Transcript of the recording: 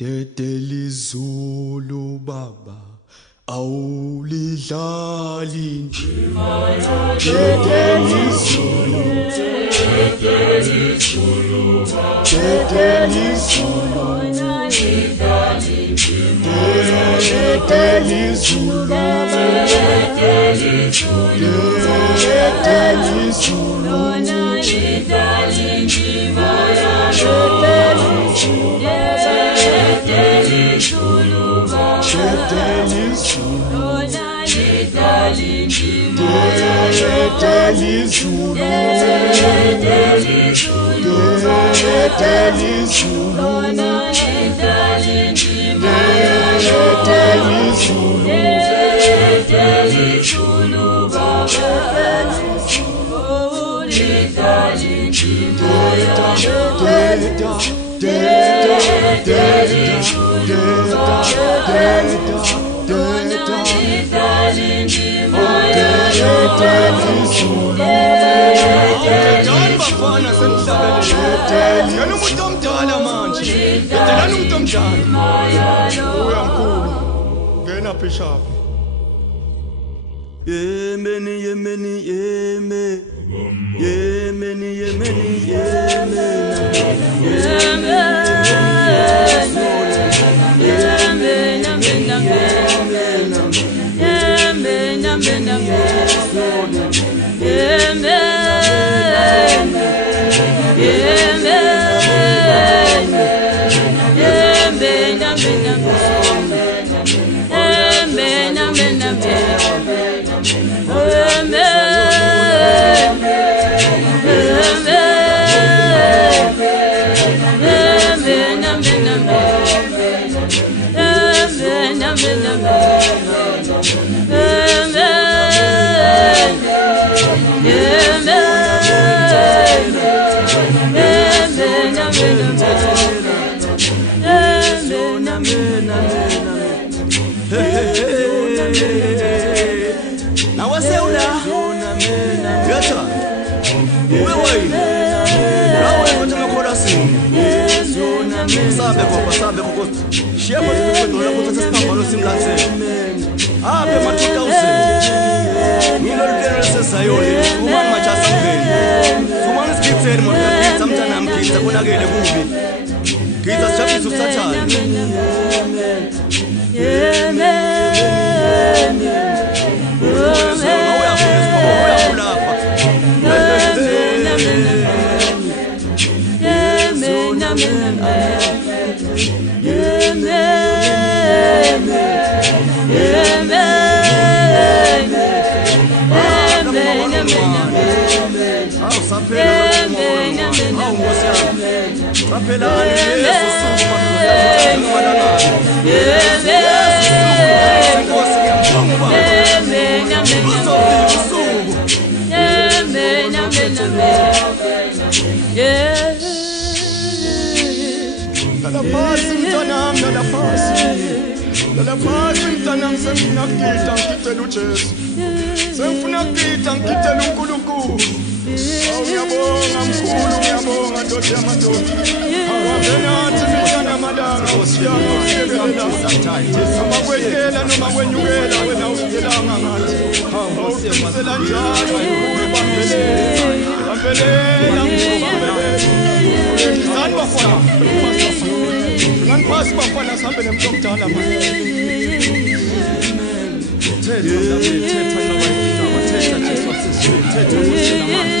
Dedelizulu baba awulidlali indima Dedelizulu baba Dedelizulu awulidlali indima Dedelizulu baba Dedelizulu awulidlali indima Yemeni, Yemeni, Yemen. Yemeni, Yemeni, Now what's that? Yes, sir. Sabe kwa shemo tumekwenda kutata sipambano simlaze abe matuta use nilo lero sesa yole uma machasa mbele uma ngitsitseni mona kitsa mtana mkitsa konakele kubi kitsa sichapiso sathana Dala pasi mtanam sefuna kita nkitelu Jesu Sefuna kita nkitelu nkulunkulu Ngiyabonga mkhulu ngiyabonga ndoda yamadoda Awabenati mitana madanga osiyama usebelela Noma kwetela noma kwenyukela wena usikelanga ngathi Awuqinisela njalo bambelela Ngani bafana Ngani pasi bafana sambe nemntu omdala manje Thetha